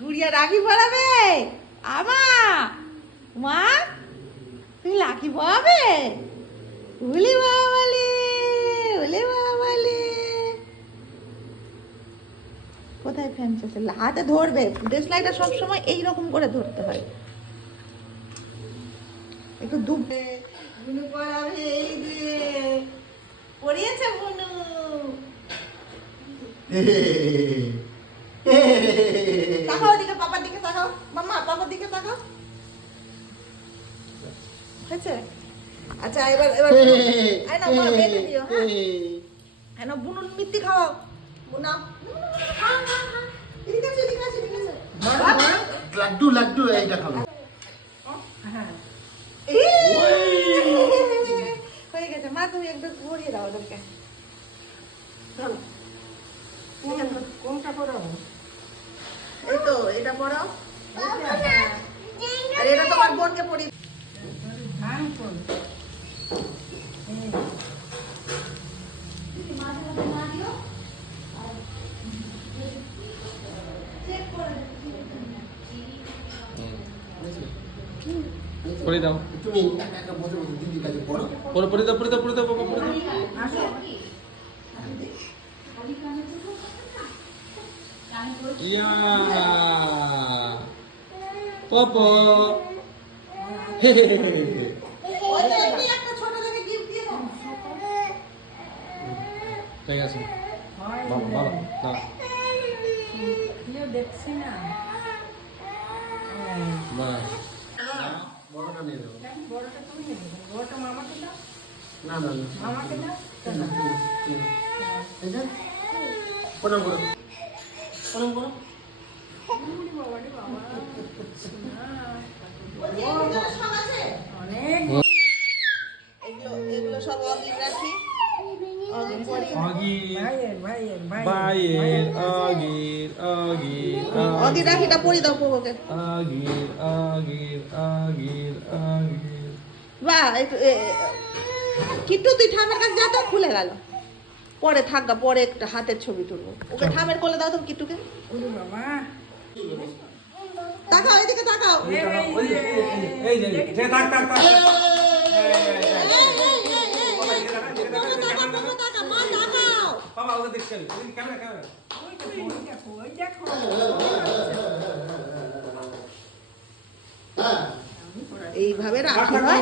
গুড়িয়া রাখি পরাবে আমা মা তুই রাখি পরাবে উলি বাবালে উলি বাবালে কোথায় ফ্যান চলছে হাতে ধরবে দেশলাইটা সবসময় এইরকম করে ধরতে হয় একটু ডুববে বুনু পড়াবে এই যে পড়িয়েছে বুনু তাকাও দিকে পাপার দিকে তাকাও মাম্মা পাপার দিকে তাকাও হয়েছে আচ্ছা এবার আই না মা বেঁধে দিও হ্যাঁ আই না বুনুর মিত্তি খাওয়াও বুনা ঠিক আছে লাড্ডু লাড্ডু এইটা খাবো হ্যাঁ হয়ে গেছে মা তুমি একটু ঘুরিয়ে দাও ওদেরকে চলো কোনটা পড়াবো? এই তো এটা পড়াও আর এটা তোমার বোনকে পড়ি ধান কোন? পড়ে দাও তুমি একটা বসে বসে দিদির কাছে পড়ো পড়ে দাও বাবা পড়ে দাও আসো। ইয়া পপো ওইটা এমনি একটা ছোট থেকে গিফট দিয়ে দাও ঠিক আছে হয় বাবা বাবা না কেউ দেখছি না। বাস বড়টা নিয়ে দেবো বড়টা তুমি নেবে, বড়টা মামাকে দাও, না না না মামাকে দাও। এই যে প্রণাম করো প্রণাম করো বাবারে বাবা, ওই যে এগুলো সব আছে অনেক এগুলো সব অগলি রাখি অগলি পরি ভাইয়ের বাইয়ের আগের অগলি রাখিটা পরি দাও পোকে আগের বাহ কিট্টু তুই ঠামের কাছে যা তো খুলে গেল পরে থাকবা পরে একটা হাতের ছবি তুলবো ওকে ঠামের কোলে দাও তো কিট্টুকে ওরে বাবা, তাকাও এদিকে তাকাও এই যে থাক মা তাকাও বাবা ওকে দেখছেন ক্যামেরা ওই দেখো। এইভাবে রাখি হয়